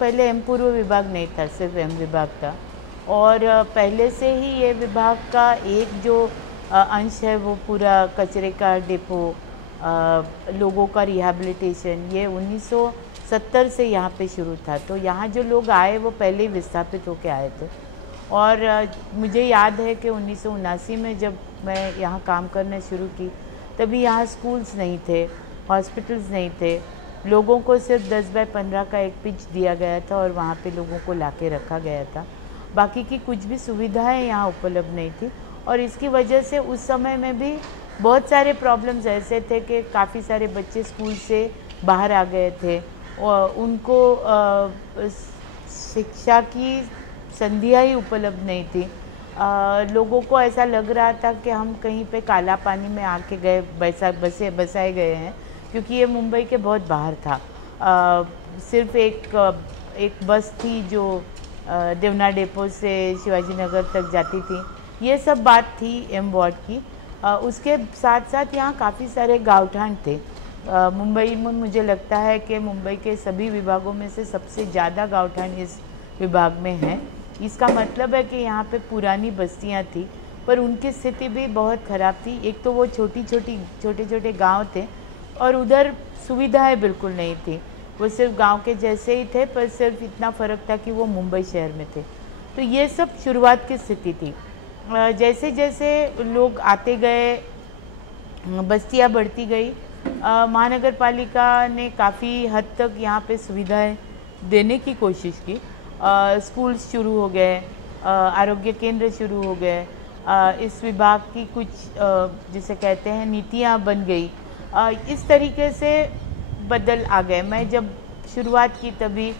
पहले एम पूर्व विभाग नहीं था, सिर्फ एम विभाग था। और पहले से ही ये विभाग का एक जो अंश है वो पूरा कचरे का डिपो, लोगों का रिहैबिलिटेशन, ये 1970 से यहाँ पे शुरू था। तो यहाँ जो लोग आए वो पहले ही विस्थापित होके आए थे। और मुझे याद है कि 1979 में जब मैं यहाँ काम करना शुरू की, तभी यहाँ स्कूल्स नहीं थे, हॉस्पिटल्स नहीं थे, लोगों को सिर्फ 10 बाय 15 का एक पिच दिया गया था और वहाँ पे लोगों को लाके रखा गया था। बाकी की कुछ भी सुविधाएं यहाँ उपलब्ध नहीं थी। और इसकी वजह से उस समय में भी बहुत सारे प्रॉब्लम्स ऐसे थे कि काफ़ी सारे बच्चे स्कूल से बाहर आ गए थे और उनको शिक्षा की संधियाँ ही उपलब्ध नहीं थी। लोगों को ऐसा लग रहा था कि हम कहीं पे काला पानी में आके गए, बसाए गए हैं, क्योंकि ये मुंबई के बहुत बाहर था। सिर्फ एक बस थी जो देवना डेपो से शिवाजी नगर तक जाती थी। ये सब बात थी एम वार्ड की। उसके साथ साथ यहाँ काफ़ी सारे गाँवठान थे। मुंबई में मुझे लगता है कि मुंबई के सभी विभागों में से सबसे ज़्यादा गाँवठान इस विभाग में है। इसका मतलब है कि यहाँ पे पुरानी बस्तियाँ थी, पर उनकी स्थिति भी बहुत ख़राब थी। एक तो वो छोटे छोटे गांव थे और उधर सुविधाएं बिल्कुल नहीं थी। वो सिर्फ गांव के जैसे ही थे, पर सिर्फ इतना फ़र्क था कि वो मुंबई शहर में थे। तो ये सब शुरुआत की स्थिति थी। जैसे जैसे लोग आते गए, बस्तियाँ बढ़ती गई, महानगर पालिका ने काफ़ी हद तक यहाँ पे सुविधाएं देने की कोशिश की। स्कूल्स शुरू हो गए, आरोग्य केंद्र शुरू हो गए, इस विभाग की कुछ जिसे कहते हैं नीतियाँ बन गई। इस तरीके से बदल आ गए। मैं जब शुरुआत की तभी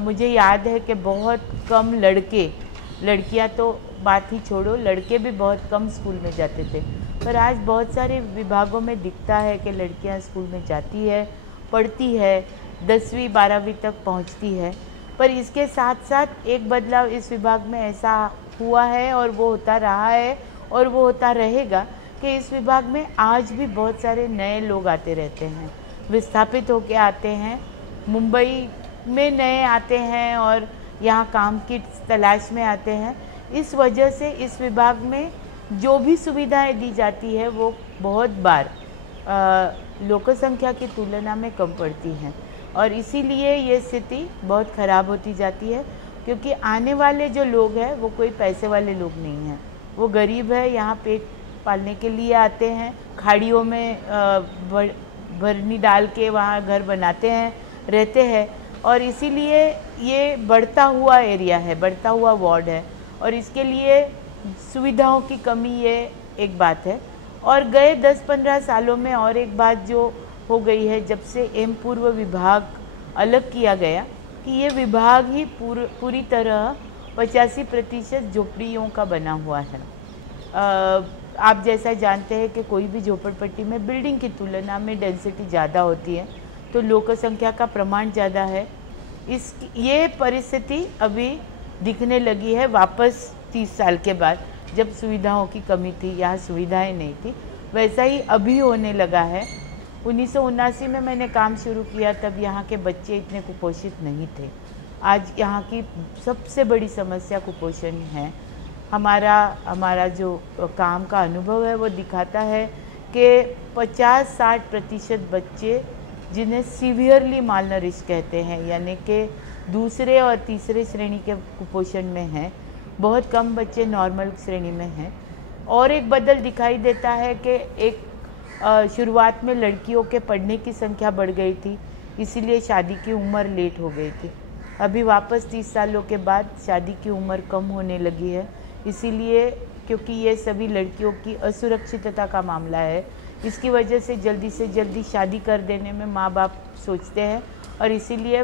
मुझे याद है कि बहुत कम लड़कियाँ तो बात ही छोड़ो, लड़के भी बहुत कम स्कूल में जाते थे। पर आज बहुत सारे विभागों में दिखता है कि लड़कियाँ स्कूल में जाती है, पढ़ती है, 10वीं 12वीं तक पहुँचती है। पर इसके साथ साथ एक बदलाव इस विभाग में ऐसा हुआ है और वो होता रहा है और वो होता रहेगा कि इस विभाग में आज भी बहुत सारे नए लोग आते रहते हैं, विस्थापित होके आते हैं, मुंबई में नए आते हैं और यहाँ काम की तलाश में आते हैं। इस वजह से इस विभाग में जो भी सुविधाएं दी जाती है वो बहुत बार लोक संख्या की तुलना में कम पड़ती हैं और इसीलिए ये स्थिति बहुत ख़राब होती जाती है। क्योंकि आने वाले जो लोग हैं वो कोई पैसे वाले लोग नहीं हैं, वो गरीब है, यहाँ पेट पालने के लिए आते हैं, खाड़ियों में भरनी डाल के वहाँ घर बनाते हैं, रहते हैं। और इसीलिए ये बढ़ता हुआ एरिया है, बढ़ता हुआ वार्ड है और इसके लिए सुविधाओं की कमी ये एक बात है। और गए 10-15 सालों में और एक बात जो हो गई है, जब से एम पूर्व विभाग अलग किया गया कि ये विभाग ही पूरी तरह 85% झोपड़ियों का बना हुआ है। आप जैसा जानते हैं कि कोई भी झोपड़पट्टी में बिल्डिंग की तुलना में डेंसिटी ज़्यादा होती है, तो लोक संख्या का प्रमाण ज़्यादा है। ये परिस्थिति अभी दिखने लगी है वापस 30 साल के बाद, जब सुविधाओं की कमी थी, यहाँ सुविधाएं नहीं थी, वैसा ही अभी होने लगा है। 1979 में मैंने काम शुरू किया, तब यहाँ के बच्चे इतने कुपोषित नहीं थे। आज यहाँ की सबसे बड़ी समस्या कुपोषण है। हमारा जो काम का अनुभव है वो दिखाता है कि 50-60% बच्चे जिन्हें सीवियरली मालनरिश कहते हैं, यानी कि दूसरे और तीसरे श्रेणी के कुपोषण में हैं, बहुत कम बच्चे नॉर्मल श्रेणी में हैं। और एक बदल दिखाई देता है कि एक शुरुआत में लड़कियों के पढ़ने की संख्या बढ़ गई थी, इसीलिए शादी की उम्र लेट हो गई थी। अभी वापस 30 सालों के बाद शादी की उम्र कम होने लगी है, इसीलिए क्योंकि ये सभी लड़कियों की असुरक्षितता का मामला है। इसकी वजह से जल्दी शादी कर देने में माँ बाप सोचते हैं और इसीलिए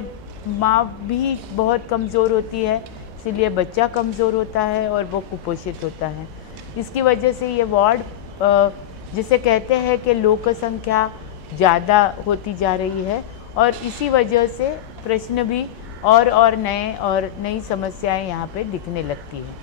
माँ भी बहुत कमज़ोर होती है, इसीलिए बच्चा कमज़ोर होता है और वो कुपोषित होता है। इसकी वजह से ये वार्ड जिसे कहते हैं कि लोक संख्या ज़्यादा होती जा रही है और इसी वजह से प्रश्न भी और नई समस्याएं यहाँ पे दिखने लगती है।